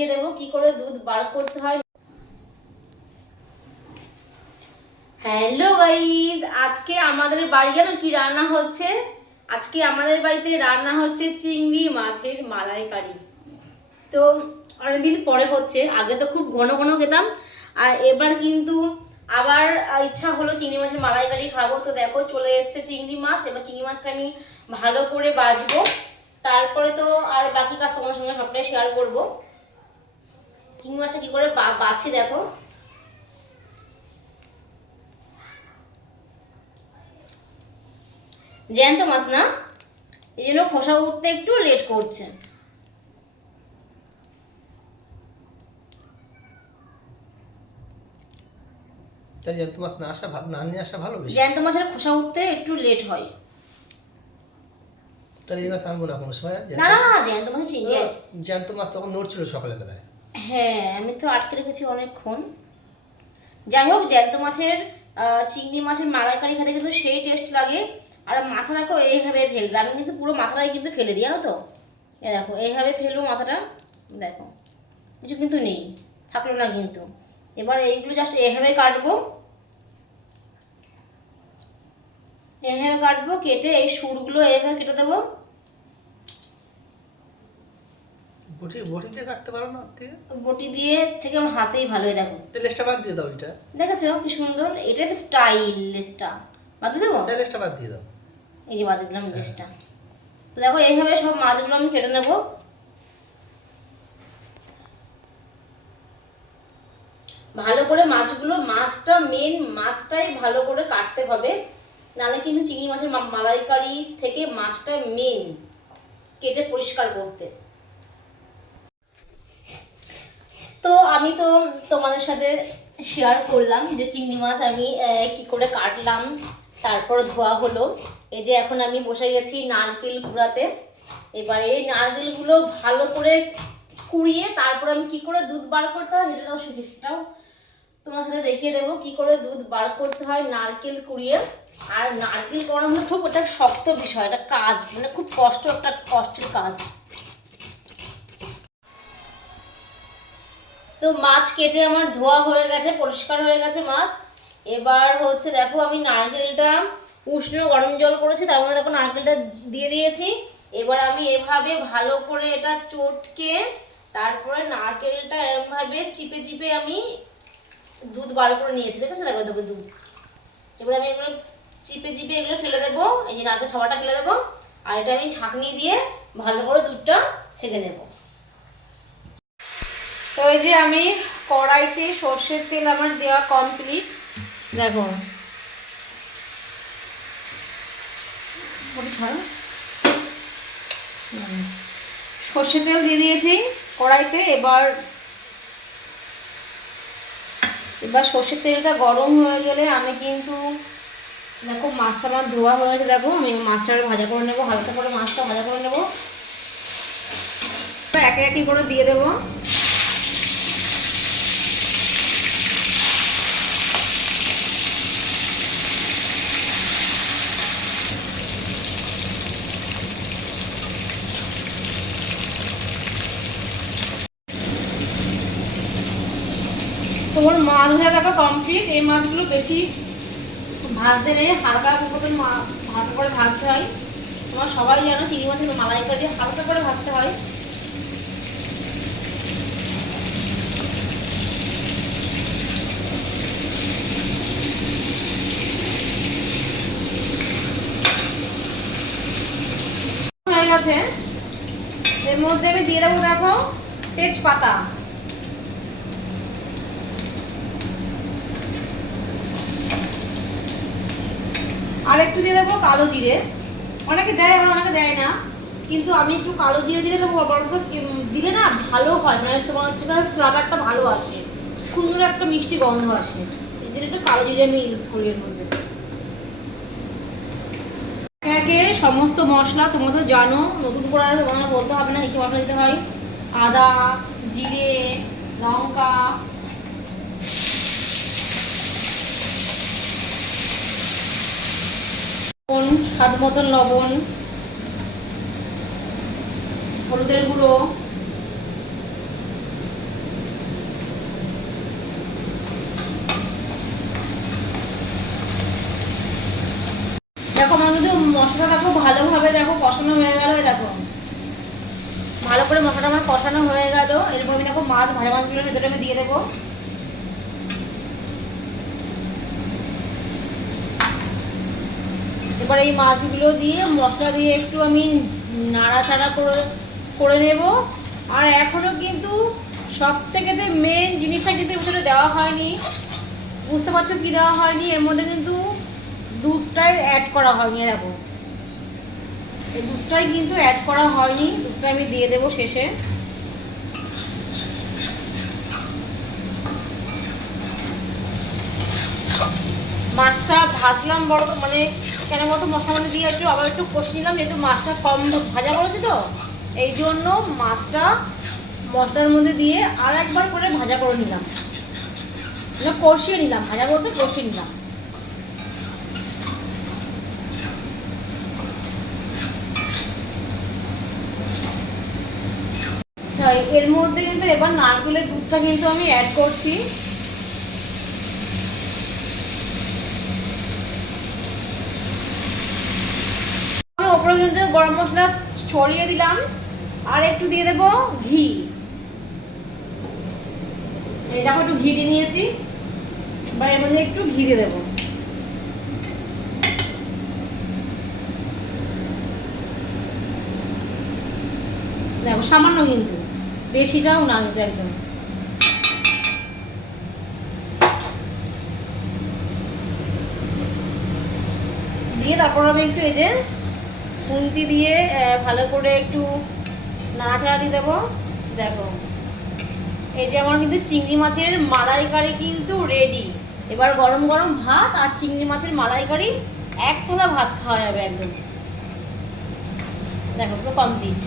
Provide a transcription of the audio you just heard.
দেখিয়ে দেবো কি করে দুধ বার করতে হয়। হ্যালো গাইস, আজকে আমাদের বাড়ি জানো কি রান্না হচ্ছে? আজকে আমাদের বাড়িতে রান্না হচ্ছে চিংড়ি মাছের মালাইকারি। তো অনেকদিন পরে হচ্ছে, আগে তো খুব ঘন ঘন খেতাম, আর এবার কিন্তু আবার ইচ্ছা হলো চিংড়ি মাছের মালাইকারি খাবো। তো দেখো চলে এসছে চিংড়ি মাছ। এবার চিংড়ি মাছটা আমি ভালো করে বাছবো, তারপরে তো আর বাকি কাজ তোমার সঙ্গে সবটাই শেয়ার করবো। চিংড়ি মাছটা কি করে বাছি দেখো। জ্যান্ত মাছ না, এই জন্য খোসা উঠতে একটু লেট করছে। তাই জ্যান্ত মাছ না নিয়ে আসা ভালো বেশি। জ্যান্ত মাছের খোসা উঠতে একটু লেট হয়। তাহলে এই মাছ আনবো না কোনো সময়। না না না, জ্যান্ত মাছ জ্যান্ত মাছ তখন নড়ছিল সকালবেলায়। হ্যাঁ, আমি তো আটকে রেখেছি অনেকক্ষণ। যাই হোক, জ্যান্ত মাছের চিংড়ি মাছের মালাইকারি খেতে কিন্তু সেই টেস্ট লাগে। আর মাথা দেখো এইভাবে ফেলবে, আমি কিন্তু পুরো মাথাটাই কিন্তু ফেলে দিই জানো তো। এ দেখো এইভাবে ফেলবো মাথাটা, দেখো কিছু কিন্তু নেই, থাকলো না কিন্তু। এবার এইগুলো জাস্ট এইভাবে কাটবো, এইভাবে কাটবো, কেটে এই সুরগুলো এইভাবে কেটে দেবো। বটি দিয়ে কাটতে পারো না? বটি দিয়ে থেকে আমার হাতেই ভালো হয়। দেখো লেজটা বাদ দিয়ে দাও। এটা দেখেছো কি সুন্দর, এটাই তো স্টাইল। লেসটা বাদ দিয়ে দেবো, লেজটা বাদ দিয়ে দাও। এই যে বাদ দিয়ে দিলাম লেসটা। তো দেখো এইভাবে সব মাছগুলো আমি কেটে নেবো। ভালো করে মাছটা মেন মাছটাই ভালো করে কাটতে হবে, নাহলে কিন্তু চিংড়ি মাছের মালাইকারি থেকে মাছটা মেন কেটে পরিষ্কার করতে। তো আমি তো তোমাদের সাথে শেয়ার করলাম যে চিংড়ি মাছ আমি কি করে কাটলাম, তারপর ধোয়া হলো। এই যে এখন আমি বসে গেছি নারকেল কুড়াতে। এবার এই নারকেলগুলো ভালো করে কুড়িয়ে তারপর আমি কি করে দুধ বার করতে হয় সেটাও তোমার সাথে দেখিয়ে দেবো কি করে দুধ বার করতে হয় নারকেল কুড়িয়ে। আর নারকেল করানো হলে খুব ওটা শক্ত বিষয়, এটা কাজ, মানে খুব একটা কষ্টের কাজ। তো মাছ কেটে আমার ধোয়া হয়ে গেছে, পরিষ্কার হয়ে গেছে মাছ। এবার হচ্ছে দেখো আমি নারকেলটা উষ্ণ গরম জল করেছি, তার মধ্যে দেখো নারকেলটা দিয়ে দিয়েছি। এবার আমি এভাবে ভালো করে এটা চটকে তারপরে নারকেলটা এরমভাবে চিপে চিপে আমি দুধ বার করে নিয়েছি। দেখেছো দেখো দেখো দুধ। এবার আমি এগুলো চিপে চিপে এগুলো ফেলে দেবো, এই যে নারকেল ছাওয়াটা ফেলে দেবো। আর এটা আমি ছাঁকনি দিয়ে ভালো করে দুধটা ছেঁকে নেবো। তো এই যে আমি কড়াইতে সর্ষের তেল আমার দেওয়া কমপ্লিট। দেখো সর্ষের তেল দিয়ে দিয়েছি কড়াইতে। এবার সর্ষের তেলটা গরম হয়ে গেলে আমি কিন্তু দেখো মাছটা আমার ধোয়া হয়ে গেছে। দেখো আমি মাছটা ভাজা করে নেবো, হালকা করে মাছটা ভাজা করে নেবো। একে একে করে দিয়ে দেবো। তোমার মাছ ভাজা দেখা কমপ্লিট। এই মাছগুলো বেশি ভাজতে নেই, হালকা হালকা করে ভাজতে হয়। তোমার সবাই জানো চিংড়ি মাছের মালাইকারি হালকা করে ভাজতে হয়। হয়ে গেছে, এর মধ্যে আমি দিয়ে দেবো দেখো তেজপাতা। আর একটু দিয়ে দেবো কালো জিরে। অনেকে দেয় আবার অনেকে দেয় না, কিন্তু আমি একটু কালো জিরে দিলে দেবো। বরঞ্চ দিলে না ভালো হয়, মানে তোমার হচ্ছে ফ্লেভারটা ভালো আসে, সুন্দর একটা মিষ্টি গন্ধ আসে। এই জন্য একটু কালো জিরে আমি ইউজ করি এর মধ্যে। একে একে সমস্ত মশলা তোমরা তো জানো, নতুন করে আর তোমাকে বলতে হবে না কি মশলা দিতে হয়। আদা, জিরে, লঙ্কা, স্বাদ মতন লবণ, হলুদের গুঁড়ো, মশলা দেখো ভালোভাবে দেখো কষানো হয়ে গেল, দেখো ভালো করে মশলাটা আমার কষানো হয়ে গেল। এরপর আমি দেখো মাছ, ভাজা মাছগুলোর ভেতরে আমি দিয়ে দেবো। এবার এই মাছগুলো দিয়ে মশলা দিয়ে একটু আমি নাড়াচাড়া করে নেব। আর এখনো কিন্তু সব থেকে মেন জিনিসটা কিন্তু এর ভিতরে দেওয়া হয়নি, বুঝতে পারছো কি দেওয়া হয়নি, এর মধ্যে কিন্তু দুধটাই অ্যাড করা হয়নি। দেখো এই দুধটাই কিন্তু অ্যাড করা হয়নি, দুধটা আমি দিয়ে দেবো শেষে। মাছটা ভাজলাম বড় মানে কেন বলতো মশলা মধ্যে দিয়ে একটু আবার একটু কষে নিলাম, যেহেতু মাছটা কম ভাজা করেছি তো এই জন্য মাছটা মশলার মধ্যে দিয়ে আর একবার করে ভাজা করে নিলাম, মানে কষিয়ে নিলাম, ভাজা বলতে কষিয়ে নিলাম। তাই এর মধ্যে কিন্তু এবার নারকেলের দুধটা কিন্তু আমি অ্যাড করছি। ওপরে কিন্তু গরম মশলা ছড়িয়ে দিলাম, আর একটু দিয়ে দেবো ঘি। এই দেখো একটু ঘি দিয়ে নিয়েছি, এবার এর মধ্যে একটু ঘি দিয়ে দেবো। দেখো সামান্য, কিন্তু বেশিটাও না, কিন্তু একদম। দিয়ে তারপর আমি একটু এই যে খুন্তি দিয়ে ভালো করে একটু নাড়াচাড়া দিয়ে দেবো। দেখো এই যে আমার কিন্তু চিংড়ি মাছের মালাইকারি কিন্তু রেডি। এবার গরম গরম ভাত আর চিংড়ি মাছের মালাইকারি, এক থালা ভাত খাওয়া যাবে একদম। দেখো পুরো কমপ্লিট।